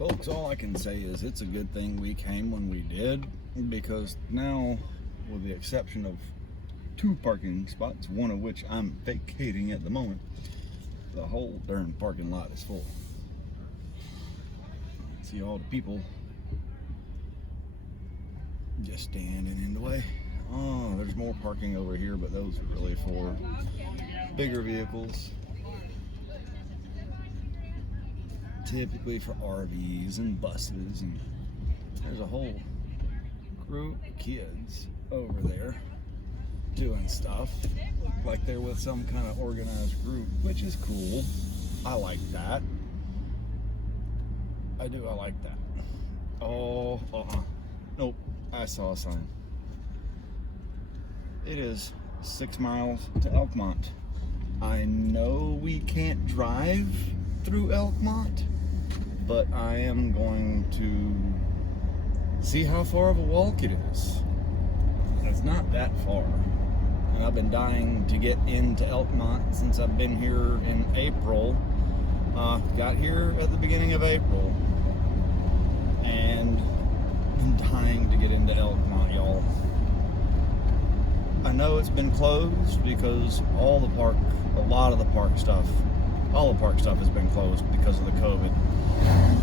Folks, all I can say is it's a good thing we came when we did, because now, with the exception of 2 parking spots, one of which I'm vacating at the moment, the whole darn parking lot is full. See all the people just standing in the way. Oh, there's more parking over here, but those are really for bigger vehicles. Typically for RVs and buses, and there's a whole group of kids over there doing stuff like they're with some kind of organized group, which is cool. I like that. I like that. Oh, nope, I saw a sign. It is 6 miles to Elkmont. I know we can't drive through Elkmont, but I am going to see how far of a walk it is. It's not that far, and I've been dying to get into Elkmont since I've been here in April. Got here at the beginning of April, and I'm dying to get into Elkmont, y'all. I know it's been closed because all the park stuff has been closed because of the COVID.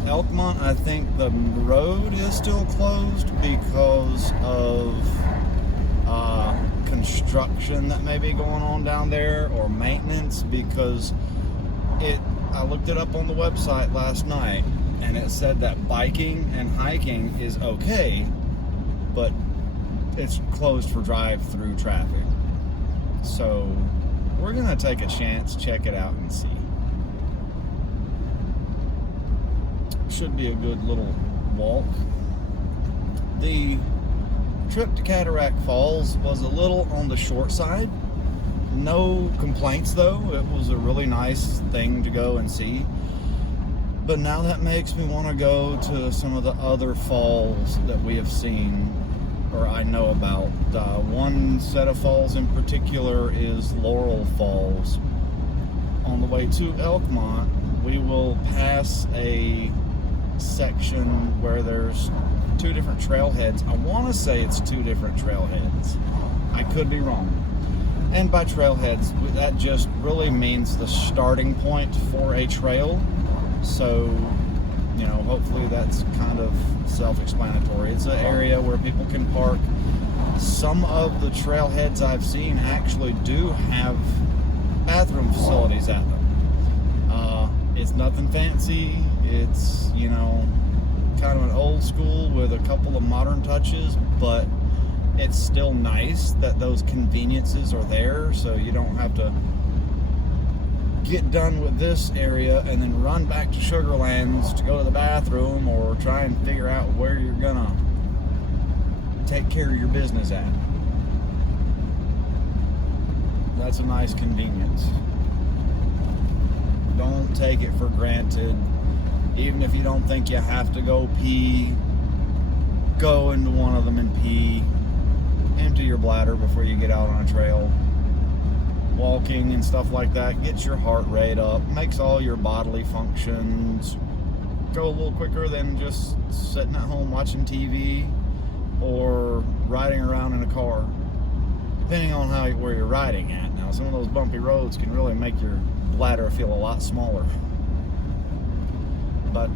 Elkmont, I think the road is still closed because of construction that may be going on down there, or maintenance, because I looked it up on the website last night, and it said that biking and hiking is okay, but it's closed for drive-through traffic. So we're gonna take a chance, check it out, and see. Should be a good little walk. The trip to Cataract Falls was a little on the short side. No complaints though. It was a really nice thing to go and see. But now that makes me want to go to some of the other falls that we have seen, or I know about. One set of falls in particular is Laurel Falls. On the way to Elkmont, we will pass a section where there's 2 different trailheads. I want to say it's 2 different trailheads. I could be wrong. And by trailheads, that just really means the starting point for a trail. So, you know, hopefully that's kind of self-explanatory. It's an area where people can park. Some of the trailheads I've seen actually do have bathroom facilities at them. It's nothing fancy. It's, you know, kind of an old school with a couple of modern touches, but it's still nice that those conveniences are there, so you don't have to get done with this area and then run back to Sugarlands to go to the bathroom, or try and figure out where you're gonna take care of your business at. That's a nice convenience. Don't take it for granted. Even if you don't think you have to go pee, go into one of them and pee. Empty your bladder before you get out on a trail. Walking and stuff like that gets your heart rate up, makes all your bodily functions go a little quicker than just sitting at home watching TV or riding around in a car, depending on where you're riding at. Now, some of those bumpy roads can really make your bladder feel a lot smaller. But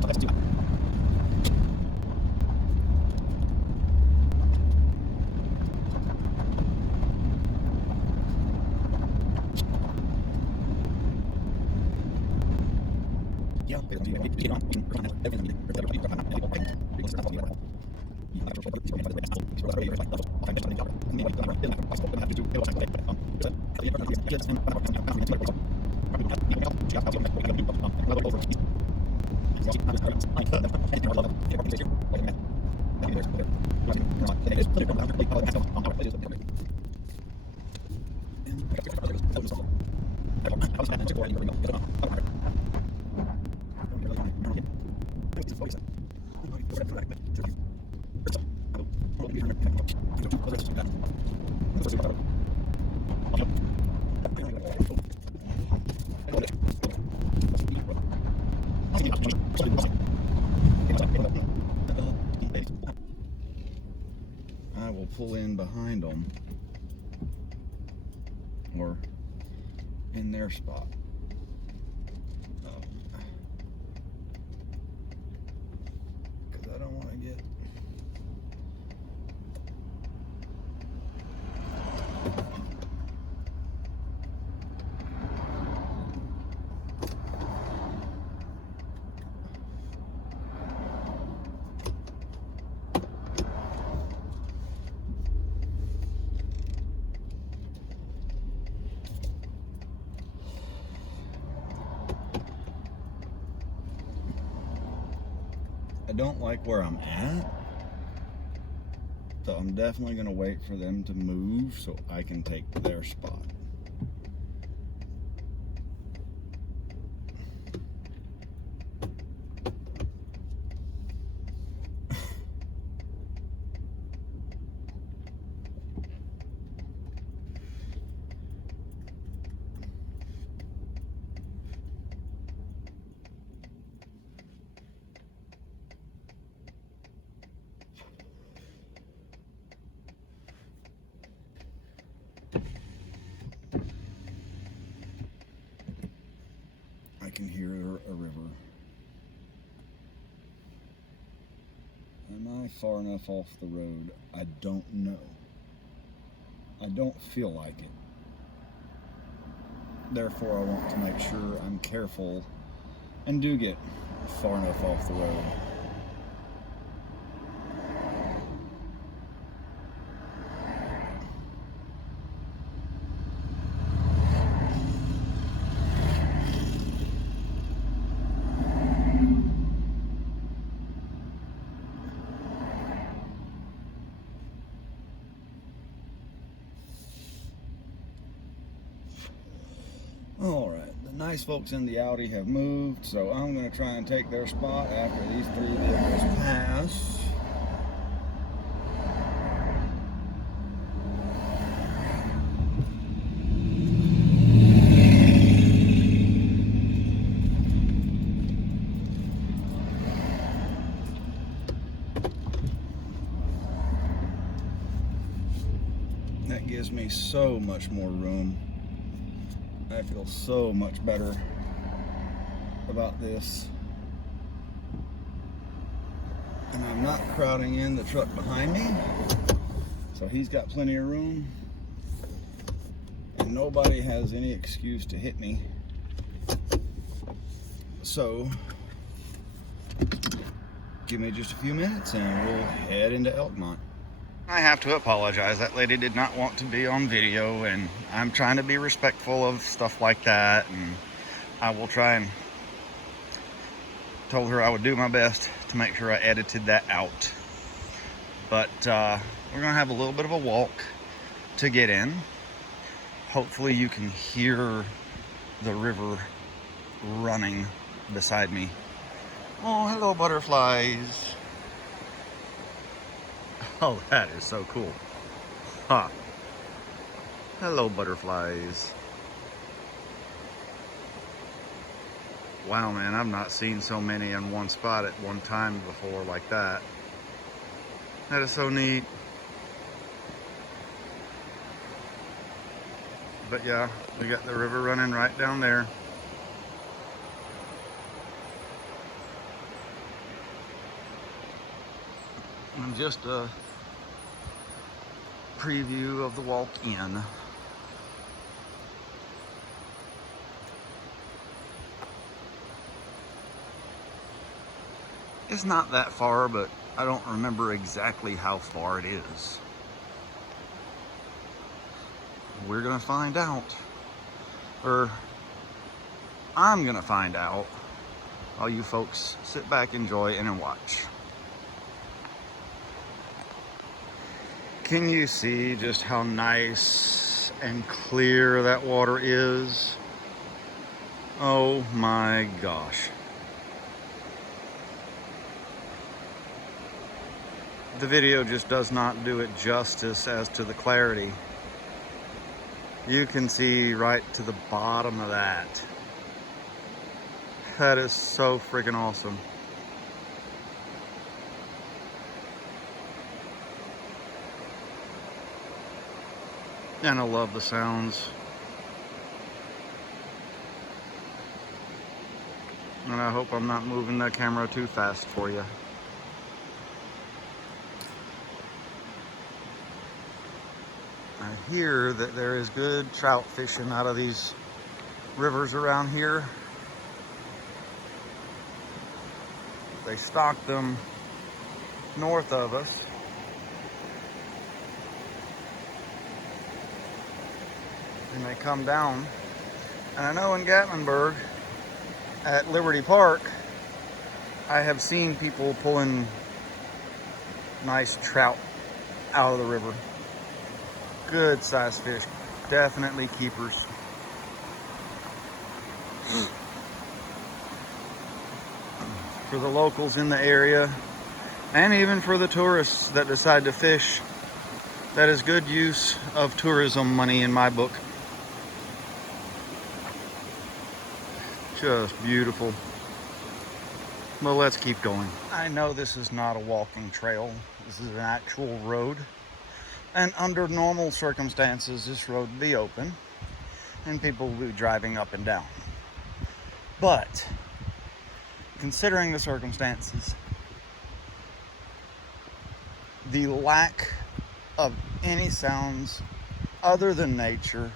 pull in behind them or in their spot. Because I don't want to get I don't like where I'm at, so I'm definitely going to wait for them to move so I can take their spot. I can hear a river. Am I far enough off the road? I don't know. I don't feel like it. Therefore, I want to make sure I'm careful and do get far enough off the road. Alright, the nice folks in the Audi have moved, so I'm going to try and take their spot after these three vehicles pass. That gives me so much more room. I feel so much better about this. And I'm not crowding in the truck behind me, so he's got plenty of room. And nobody has any excuse to hit me. So, give me just a few minutes and we'll head into Elkmont. I have to apologize. That lady did not want to be on video, and I'm trying to be respectful of stuff like that, and I will try and told her I would do my best to make sure I edited that out. But we're gonna have a little bit of a walk to get in. Hopefully you can hear the river running beside me. Oh, hello butterflies. Oh, that is so cool. Huh. Hello, butterflies. Wow, man, I've not seen so many in one spot at one time before like that. That is so neat. But yeah, we got the river running right down there. And just a preview of the walk in. It's not that far, but I don't remember exactly how far it is. We're gonna find out. Or I'm gonna find out. All you folks sit back, enjoy, and watch. Can you see just how nice and clear that water is? Oh my gosh. The video just does not do it justice as to the clarity. You can see right to the bottom of that. That is so freaking awesome. And I love the sounds. And I hope I'm not moving the camera too fast for you. I hear that there is good trout fishing out of these rivers around here. They stock them north of us. And they come down. And I know in Gatlinburg, at Liberty Park, I have seen people pulling nice trout out of the river. Good sized fish, definitely keepers. For the locals in the area, and even for the tourists that decide to fish, that is good use of tourism money in my book. Just beautiful. Well, let's keep going. I know this is not a walking trail. This is an actual road. And under normal circumstances, this road would be open and people would be driving up and down. But considering the circumstances, the lack of any sounds other than nature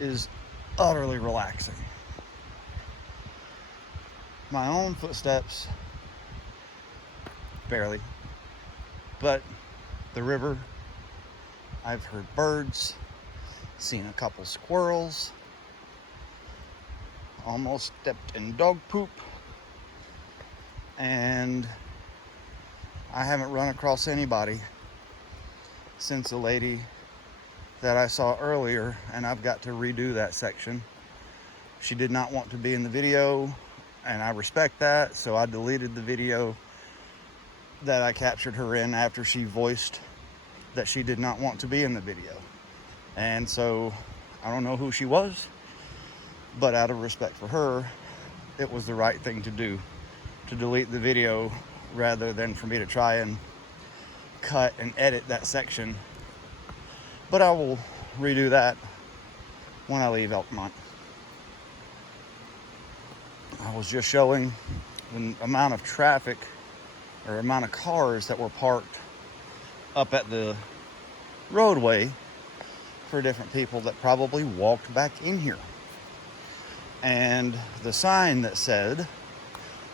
is utterly relaxing. My own footsteps, barely, but the river, I've heard birds, seen a couple squirrels, almost stepped in dog poop, and I haven't run across anybody since the lady that I saw earlier, and I've got to redo that section. She did not want to be in the video, and I respect that, so I deleted the video that I captured her in after she voiced that she did not want to be in the video. And so I don't know who she was, but out of respect for her, it was the right thing to do, to delete the video rather than for me to try and cut and edit that section. But I will redo that when I leave Elkmont. I was just showing the amount of traffic or amount of cars that were parked up at the roadway for different people that probably walked back in here. And the sign that said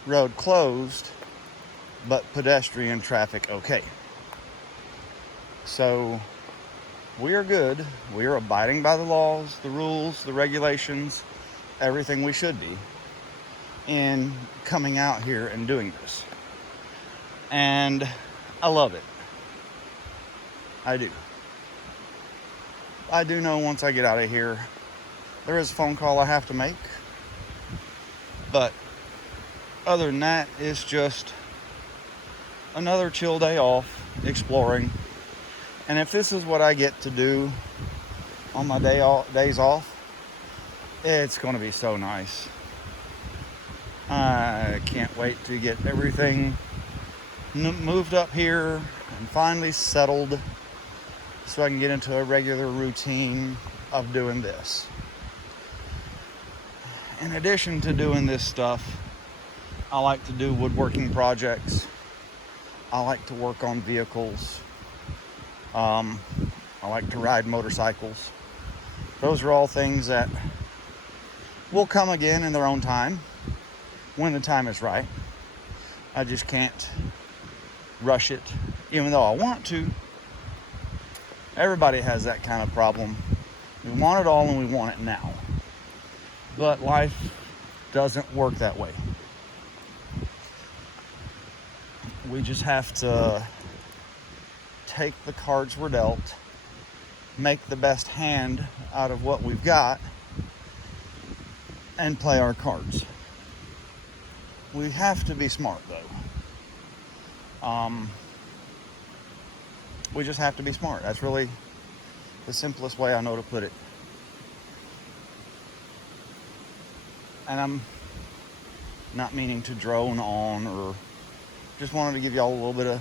road closed, but pedestrian traffic okay. So we are good. We are abiding by the laws, the rules, the regulations, everything we should be in coming out here and doing this. And I love it. I do. I do know once I get out of here, there is a phone call I have to make. But other than that, it's just another chill day off, exploring. And if this is what I get to do on my days off, it's going to be so nice. I can't wait to get everything moved up here and finally settled so I can get into a regular routine of doing this. In addition to doing this stuff, I like to do woodworking projects. I like to work on vehicles. I like to ride motorcycles. Those are all things that will come again in their own time, when the time is right. I just can't rush it, even though I want to. Everybody has that kind of problem. We want it all and we want it now. But life doesn't work that way. We just have to take the cards we're dealt, make the best hand out of what we've got, and play our cards. We have to be smart, though. We just have to be smart. That's really the simplest way I know to put it. And I'm not meaning to drone on, or just wanted to give y'all a little bit of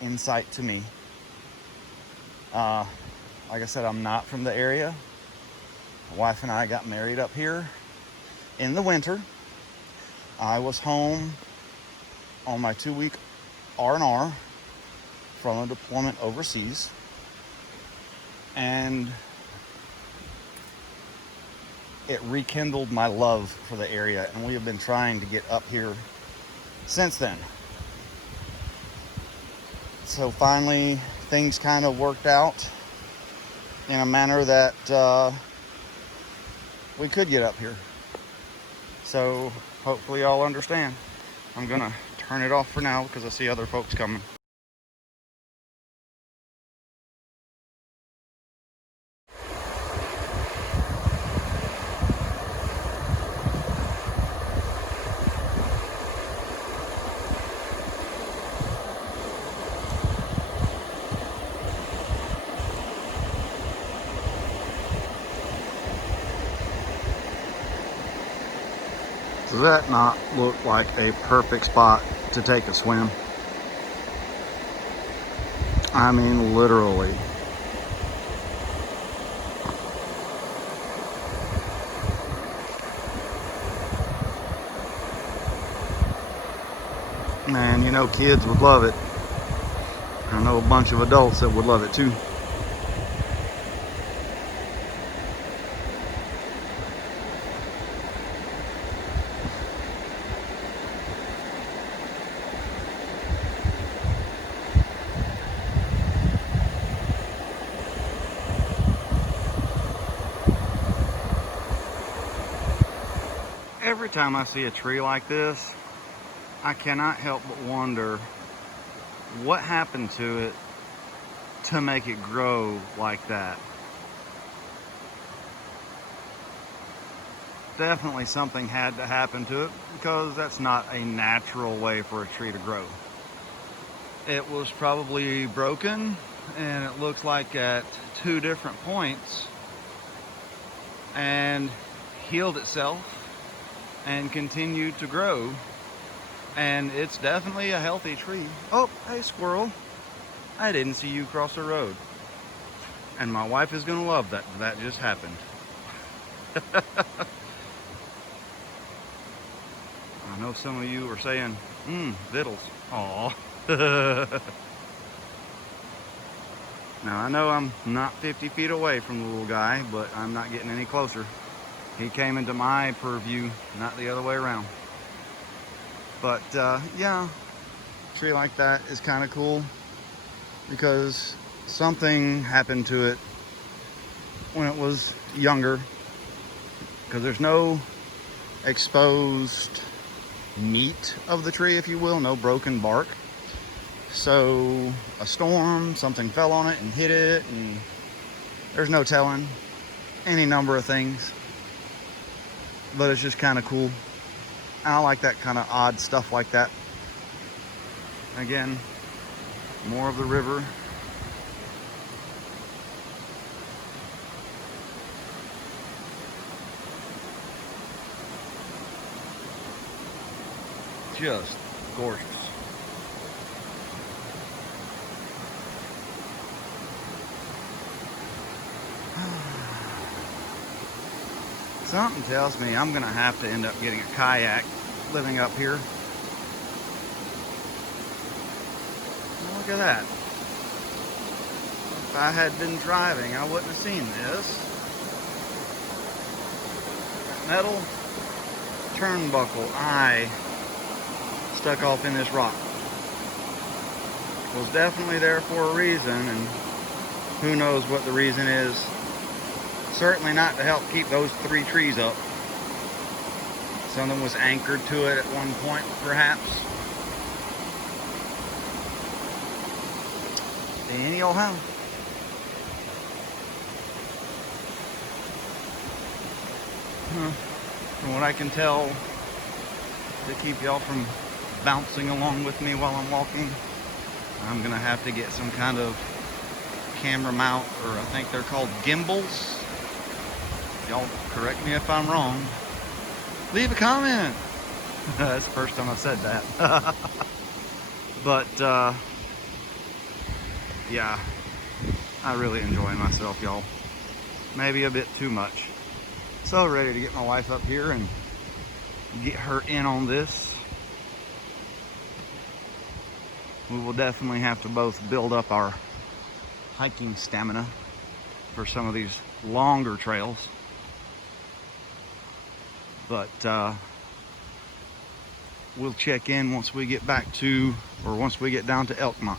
insight to me. Like I said, I'm not from the area. My wife and I got married up here in the winter. I was home on my 2-week R&R from a deployment overseas. And it rekindled my love for the area, and we have been trying to get up here since then. So finally, things kind of worked out in a manner that we could get up here. So hopefully y'all understand. I'm gonna turn it off for now because I see other folks coming. Does that not look like a perfect spot to take a swim? I mean, literally. Man, you know, kids would love it. I know a bunch of adults that would love it too. Every time I see a tree like this, I cannot help but wonder what happened to it to make it grow like that. Definitely something had to happen to it, because that's not a natural way for a tree to grow. It was probably broken, and it looks like at 2 different points, and healed itself and continued to grow. And it's definitely a healthy tree. Oh, hey squirrel. I didn't see you cross the road. And my wife is gonna love that that just happened. I know some of you are saying, vittles. Aw. Now I know I'm not 50 feet away from the little guy, but I'm not getting any closer. He came into my purview, not the other way around. But yeah, a tree like that is kind of cool because something happened to it when it was younger, because there's no exposed meat of the tree, if you will, no broken bark. So a storm, something fell on it and hit it, and there's no telling any number of things. But it's just kind of cool. I like that kind of odd stuff like that. Again, more of the river. Just gorgeous. Something tells me I'm gonna have to end up getting a kayak living up here. Look at that. If I had been driving, I wouldn't have seen this. Metal turnbuckle eye stuck off in this rock was definitely there for a reason, and who knows what the reason is. Certainly not to help keep those 3 trees up. Something was anchored to it at one point, perhaps. Any old how. From what I can tell, to keep y'all from bouncing along with me while I'm walking, I'm gonna have to get some kind of camera mount, or I think they're called gimbals. Y'all correct me if I'm wrong. Leave a comment. That's the first time I've said that. But yeah, I really enjoying myself, y'all. Maybe a bit too much. So ready to get my wife up here and get her in on this. We will definitely have to both build up our hiking stamina for some of these longer trails. But we'll check in once we get back to, or once we get down to Elkmont.